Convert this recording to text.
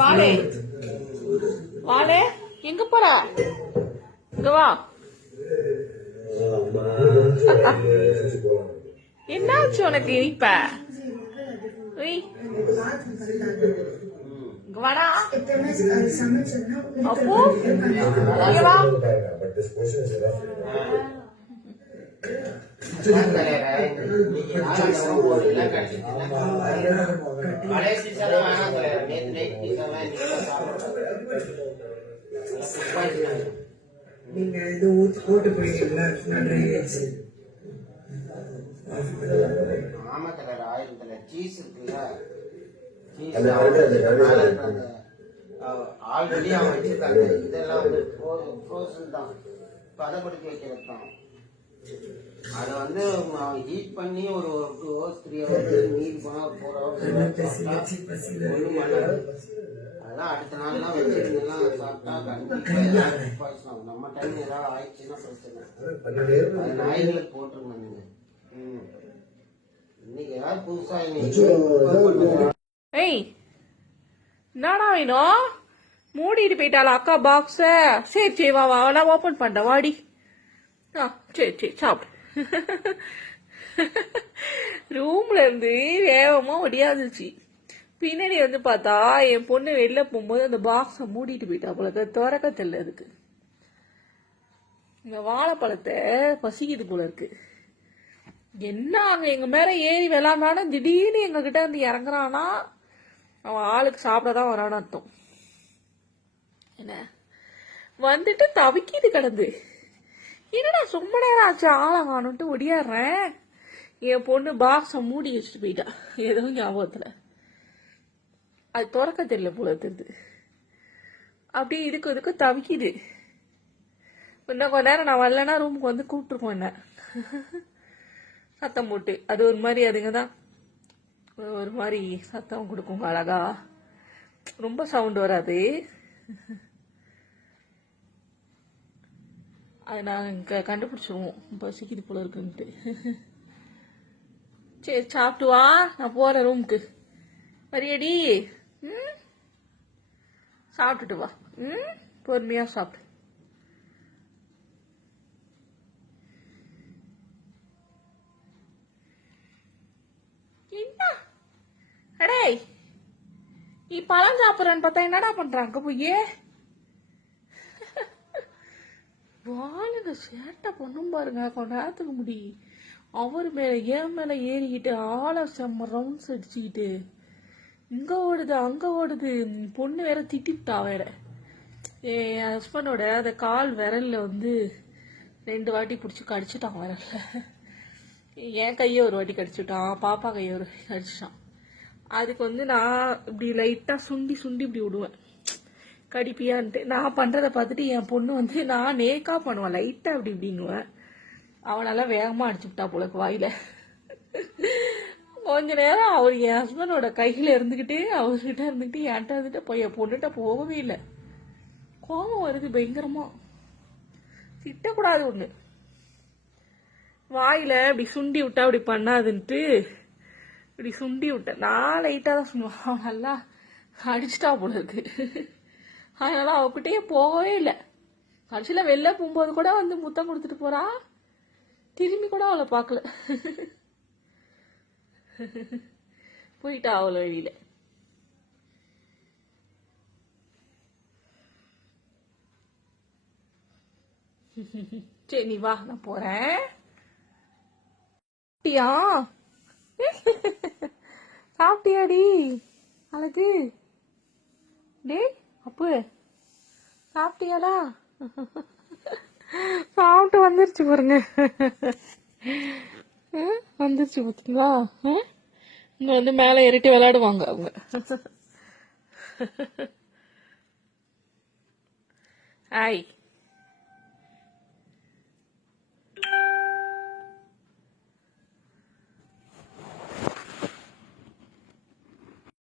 வாழே வாழே எங்க போற இங்க வா என்னாச்சு உனக்கு இப்ப இங்க வாடா அப்போ இங்க வா நீங்க இது போட்டு போயிட்டீங்களா ஆல்ரெடி அவன் வச்சிருக்காங்க. இதெல்லாம் வந்து ஃப்ரோசன் தான், பதப்படுத்தி வைக்கிறது தான். அதை வந்து ஹீட் பண்ணி ஒரு 2 hours 3 hours நீர் போனா 4 hours ஒன்றும் பண்ணாது. அதெல்லாம் அடுத்த நாள்லாம் வச்சிருந்தெல்லாம் சாப்பிட்டா கண்டிப்பா பாய்ச்சல் ஆகும். நம்ம டைம் ஏதாவது ஆயிடுச்சுன்னா பிரச்சனை. அது நாய்களுக்கு போட்டுருங்க நீங்க. இன்னைக்கு ஏதாவது புதுசா ஏய் என்னடா வேணும்? மூடிட்டு போயிட்டாளா அக்கா பாக்ஸ? சரி சரி வா வா நான் ஓப்பன் பண்ண வாடி. சரி சரி சாப்பிடு. ரூம்ல இருந்து வேகமா ஒடியாந்துச்சு. பின்னாடி வந்து பார்த்தா என் பொண்ணு வெளில போகும்போது அந்த பாக்ஸ மூடிட்டு போயிட்டா போல திறக்க தெரியல. அதுக்கு இந்த வாழைப்பழத்தை பசிக்குது போல இருக்கு. என்ன அங்க எங்க மேல ஏறி விளாண்டானா திடீர்னு எங்க கிட்ட வந்து இறங்குறானா அவன் ஆளுக்கு சாப்பிடதான் வரான்னு அர்த்தம். என்ன வந்துட்டு தவிக்கிது கிடந்து. என்னடா சும்மா நேரம் ஆச்சு ஆளை காணுன்ட்டு ஒடியாடுறேன். என் பொண்ணு பாக்ஸ மூடி வச்சுட்டு போயிட்டா ஏதோ ஞாபகத்துல. அது திறக்க தெரியல போல தெரியுது. அப்படியே இதுக்கு தவிக்குது. இன்னும் கொஞ்ச நேரம் நான் வரலன்னா ரூமுக்கு வந்து கூப்பிட்டுருக்கோம் என்ன சத்தம் போட்டு. அது ஒரு மாதிரி அதுங்கதான் ஒரு மாதிரி சத்தம் கொடுக்குங்க அழகா. ரொம்ப சவுண்ட் வராது. அது நாங்கள் கண்டுபிடிச்சிருவோம் பசிக்குது போல இருக்குன்ட்டு. சரி சாப்பிட்டு வா, நான் போறேன் ரூமுக்கு. வரியடி? சாப்பிட்டுட்டு வா. பொறுமையா சாப்பிட்டு. என்ன அடே நீ பழம் சாப்பிட்றன்னு பார்த்தா என்னடா பண்றாங்க போய்? வாளுங்க சேட்டை பண்ணும் பாருங்க. கொஞ்ச நேரத்துக்கு முடி அவர் மேல ஏன் மேல ஏறிக்கிட்டு ஆளை செம்ம ரவுண்ட்ஸ் அடிச்சுக்கிட்டு இங்க ஓடுது அங்க ஓடுது. பொண்ணு வேற திட்டிவிட்டா வேற. என் ஹஸ்பண்டோட அந்த கால் விரல்ல வந்து 2 வாட்டி பிடிச்சி கடிச்சிட்டான் விரல்ல. என் கையை ஒரு வாட்டி கடிச்சுட்டான், பாப்பா கையை ஒரு வாட்டி கடிச்சிட்டான். அதுக்கு வந்து நான் இப்படி லைட்டா சுண்டி இப்படி விடுவேன் கடிப்பியான்ட்டு. நான் பண்றதை பார்த்துட்டு என் பொண்ணு வந்து நான் நேக்கா பண்ணுவேன் லைட்டா இப்படி இப்படிங்குவேன். அவனால வேகமா அடிச்சு விட்டா போல வாயில. கொஞ்ச நேரம் அவர் என் ஹஸ்பண்டோட கையில இருந்துகிட்டு அவர்கிட்ட இருந்துகிட்டு என்கிட்ட இருந்துட்டு போய் என் பொண்ணுகிட்ட போகவே இல்லை. கோபம் வருது பயங்கரமா. திட்டக்கூடாது ஒண்ணு. வாயில இப்படி சுண்டி விட்டா அப்படி பண்ணாதுன்ட்டு இப்படி சுண்டி விட்டேன். நான் லைட்டா தான் சொல்லுவான். நல்லா அடிச்சுட்டா போல இருக்கு. அதனால அவகிட்டயே போகவே இல்லை. கடைசியில வெளில போகும்போது கூட வந்து முத்தம் கொடுத்துட்டு போறா. திரும்பி கூட அவளை பார்க்கல. போயிட்டா அவளை வெளியில. சரி நீ வா நான் போறேன். சாப்பிட்டியாடி அழகு? டே அப்பு சாப்பிட்டியாடா? சாப்பிட்டு வந்துருச்சு பாருங்க. வந்துருச்சு பார்த்தீங்களா? இங்க வந்து மேலே ஏறிட்டு விளையாடுவாங்க அவங்க. ஹாய்